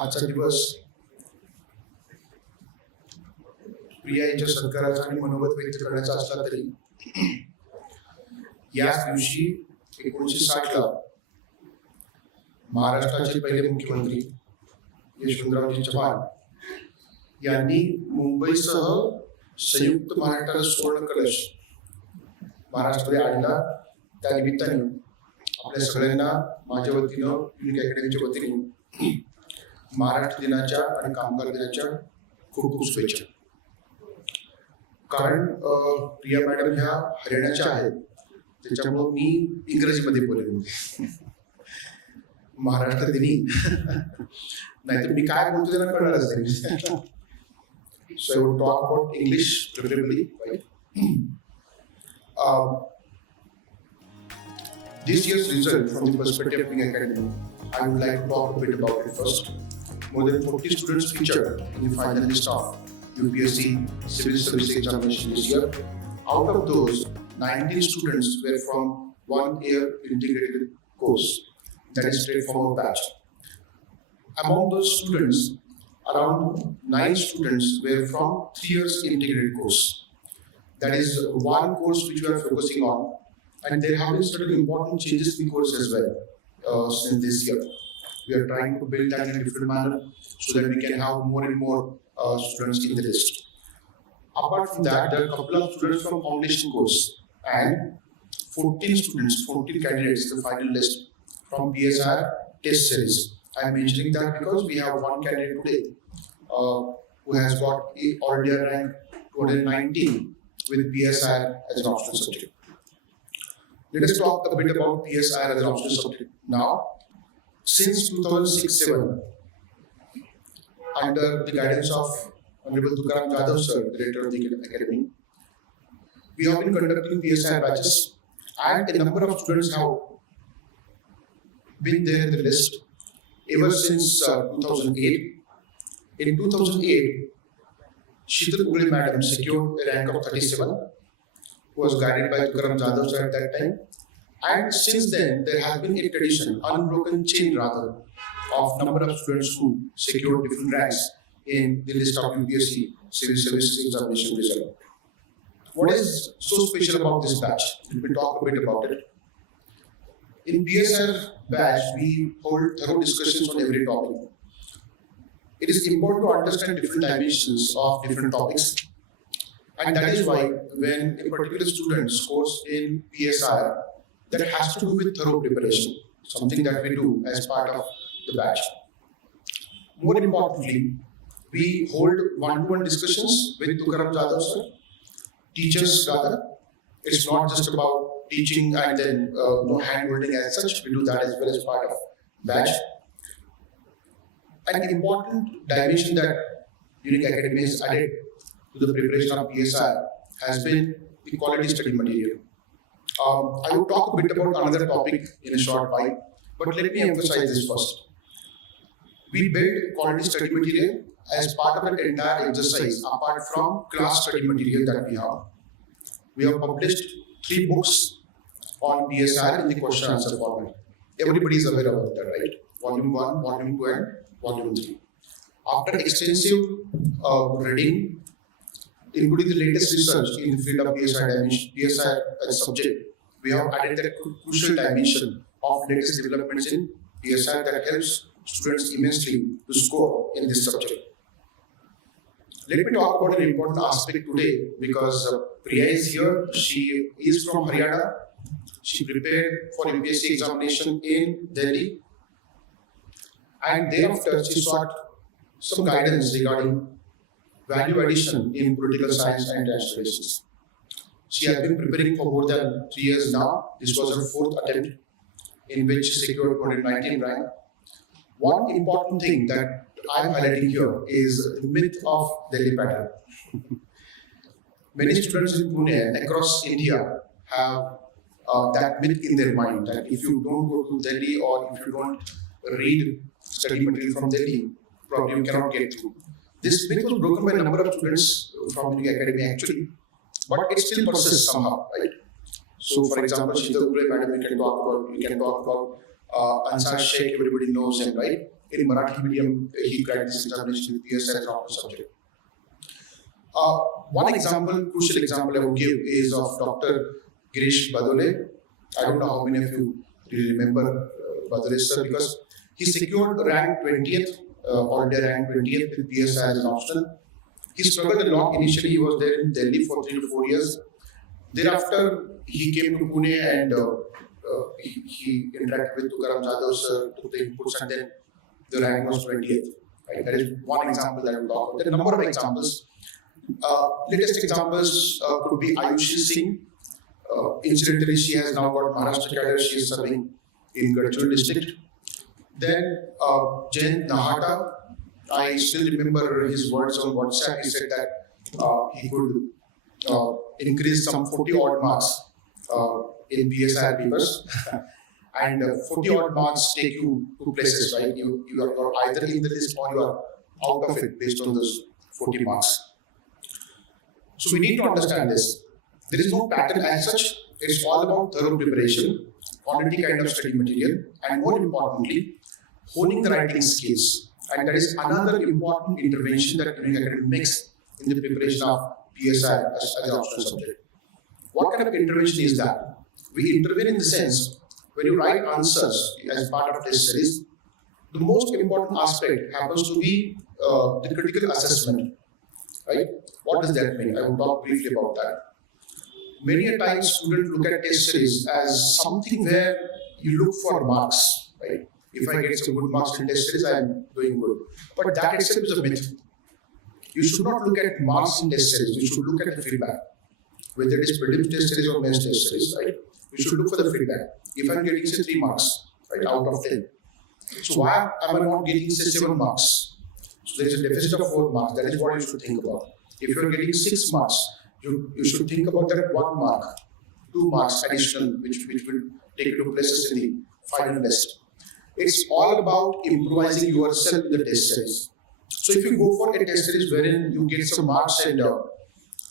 आजचा दिवस प्रियाच्या सत्काराचा आणि मनोगत व्यक्त करण्याचा असला तरी याच दिवशी 1960 ला महाराष्ट्राचे पहिले मुख्यमंत्री यशवंतरावजी चव्हाण यांनी मुंबईसह संयुक्त महाराष्ट्र सुवर्ण कलश महाराष्ट्रामध्ये आणला. त्या निमित्ताने आपल्या सगळ्यांना माझ्या वतीनं युनिक अकॅडमीच्या वतीने महाराष्ट्र दिनाच्या आणि कामगार दिनाच्या खूप खूप शुभेच्छा. कारण प्रिया मॅडम ह्या हरियाणाच्या आहेत, त्याच्यामुळं मी इंग्रजीमध्ये बोलेन महाराष्ट्र दिनी, नाहीतर मी काय बोलतो त्यांना कळणारच नाही. So I will talk about English preferably, right? This year's result from the perspective of being academy, I would like to talk a bit about it first. More than 40 students featured in the finalist of UPSC Civil Service Examination this year. Out of those, 19 students were from one-year integrated course, that is straightforward batch. Among those students, around 9 students were from 3 years integrated course. That is one course which we are focusing on, and there have been certain important changes in the course as well since this year. We are trying to build that in a different manner so that we can have more and more students in the list. Apart from that, there are a couple of students from foundation course and 14 candidates in the final list from PSIR test series. I am mentioning that because we have one candidate today who has got already a rank 219 with PSIR as an optional subject. Let us talk a bit about PSIR as an optional subject now. Since 2006-07, under the guidance of Honorable Tukaram Jadhav sir, Director of the Academy, we have been conducting PSIR batches, and a number of students have been there in the list ever since 2008. In 2008, Sheetal Ule Madam secured a rank of 37, who was guided by Tukaram Jadhav sir at that time. And since then, there has been a tradition, unbroken chain rather, of number of students who secured different ranks in the list of UPSC Civil Services Examination result. What is so special about this batch? We will talk a bit about it. In PSIR batch, we hold thorough discussions on every topic. It is important to understand different dimensions of different topics, and that is why when a particular student scores in PSIR, that has to do with thorough preparation, something that we do as part of the batch. More importantly, we hold one-to-one discussions with Tukaram Jadhav sir, teachers rather. It's not just about teaching and then no hand-holding as such. We do that as well as part of batch. An important dimension that Unique Academy has added to the preparation of PSIR has been the quality study material. I will talk a bit about another topic in a short while, but let me emphasize this first. We build quality study material as part of an entire exercise apart from class study material that we have. We have published 3 books on PSIR in the question answer format. Everybody is aware about that, right? Volume 1, Volume 2 and Volume 3. After extensive reading, including the latest research in the field of PSIR as subject, we have added that crucial dimension of latest developments in PSIR that helps students immensely to score in this subject. Let me talk about an important aspect today because Priya is here. She is from Haryana. She prepared for UPSC examination in Delhi, and thereafter she sought some guidance regarding value addition in political science and international relations. She has been preparing for more than 3 years now. This was her 4th attempt, in which she secured 219 rank. One important thing that I am highlighting here is the myth of Delhi pattern. Many students in Pune and across India have that myth in their mind that if you don't go to Delhi or if you don't read study material from Delhi, probably you cannot get through. This myth was broken by a number of students from the academy actually, but it still persists somehow, right? So, for example, Sheetal Ule Madam, we can talk about Ansar Sheikh, everybody knows him, right? in Marathi medium, he cracked this examination with PSIR as an optional subject. One example, crucial example I would give is of Dr. Girish Badole. I don't know how many of you really remember Badole sir, because he secured rank 20th, all day rank 20th with PSIR as an optional. He struggled a lot. Initially, he was there in Delhi for 3 to 4 years. Thereafter, he came to Pune and he interacted with Tukaram Jadhav sir, took the inputs, and then the rank was 20th. Right? That is one example that I will talk about. There are a number of examples. Latest examples could be Ayushi Singh. Incidentally, she has now got Maharashtra cadre. She is serving in Gadchiroli district. Then Jen Nahata. I still remember his words on WhatsApp. He said that he could increase some 40 odd marks in PSIR papers. And 40 odd marks take you to places, right? You are either in the list or you are out of it based on those 40 marks. So we need to understand this. There is no pattern as such. It's all about thorough preparation, quality kind of study material, and more importantly, honing the writing skills. And that is another important intervention that Unique Academy makes in the preparation of PSIR as an optional subject. What kind of intervention is that? We intervene in the sense, when you write answers as part of test series, the most important aspect happens to be the critical assessment. Right? What does that mean? I will talk briefly about that. Many a times students look at test series as something where you look for marks. Right? If I get some good marks in test series, I am doing good. But that itself is a myth. You should not look at marks in test series. You should look at the feedback. Whether it is prelims test series or mains test series, right? You should look for the feedback. If I'm getting say 3 marks, right, out of 10, so why am I not getting say 7 marks? So there is a deficit of 4 marks. That is what you should think about. If you are getting 6 marks, you should think about that 1 mark, 2 marks additional, which will take you to places in the final list. It's all about improvising yourself in the test series. So if you go for a test series wherein you get some marks and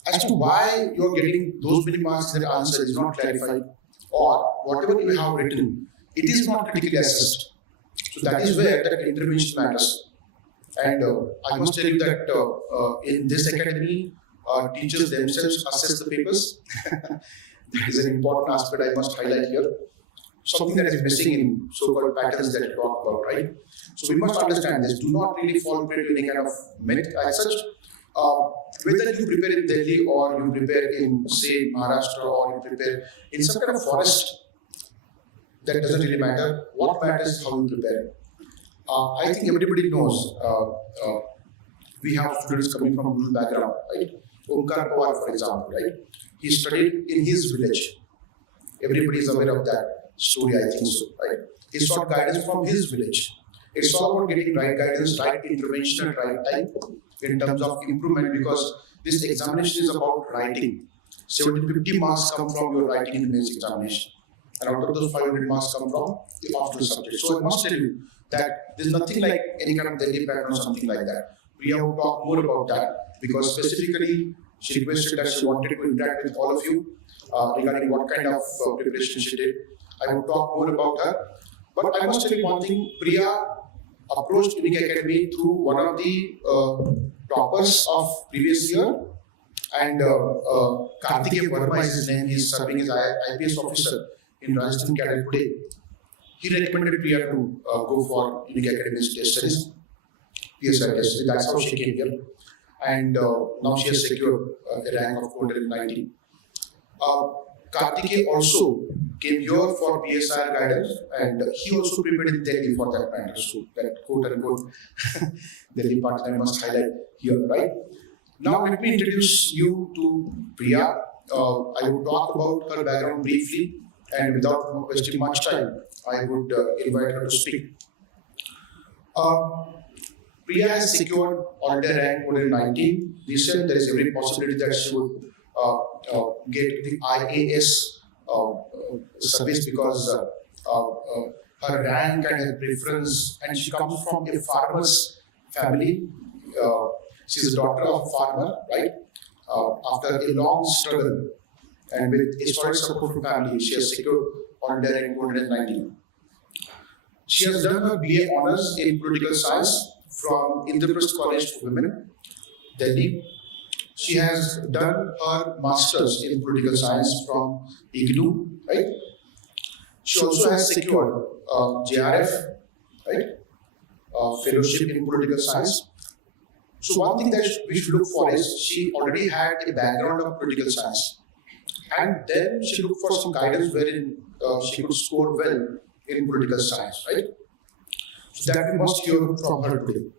as to why you are getting those many marks in the answer is not clarified, or whatever you have written, it is not critically assessed. So that is where that intervention matters. And I must tell you that in this academy, teachers themselves assess the papers. That is an important aspect I must highlight here. Something that is missing in so-called patterns that you talk about, right? So we must understand this. Do not really fall prey to any kind of myth as such. Whether you prepare in Delhi or you prepare in, say, Maharashtra, or you prepare in some kind of forest, that doesn't really matter. What matters is how you prepare. I think everybody knows we have students coming from rural background, right? Omkar Pawar, for example, right? He studied in his village. Everybody is aware of that story, I think so, right? He sought guidance from his village. It's all about getting right guidance, right intervention at right time in terms of improvement, because this examination is about writing. 70 to 50 marks come from your writing in the mains examination. And out of those 500 marks come from the optional subject. So I must tell you that there's nothing like any kind of Delhi pattern or something like that. Priya will talk more about that, because specifically she requested that she wanted to interact with all of you regarding what kind of preparation she did. I will talk more about her. But I must tell you one thing, Priya approached Unique Academy through one of the toppers of previous year, and Karthikeya Verma is his name. He is serving as IPS officer in Rajasthan cadre today. He recommended Priya to go for Unique Academy's test series, PSIR test series. That's how she came here, and now she has secured a rank of 490. Karthikeya also came here for PSIR guidance, and he also prepared in Delhi for that matter. So that quote unquote Delhi part I must highlight here, right? Now let me introduce you to Priya. I will talk about her background briefly, and without wasting much time, I would invite her to speak. Priya has secured all-day rank 419. This year there is every possibility that she would get the IAS service, because her rank and her preference, and she comes from a farmer's family. She's a daughter of a farmer, right? After a long struggle and with historic support from family, she has secured all-day rank 419. She has done her BA Honours in Political Science from Indraprasth College for Women, Delhi. She has done her Masters in Political Science from IGNOU, right? She also has secured JRF, right? Fellowship in Political Science. So one thing that we should look for is she already had a background of political science, and then she looked for some guidance wherein she could score well in political science, right? So that we must hear from her today.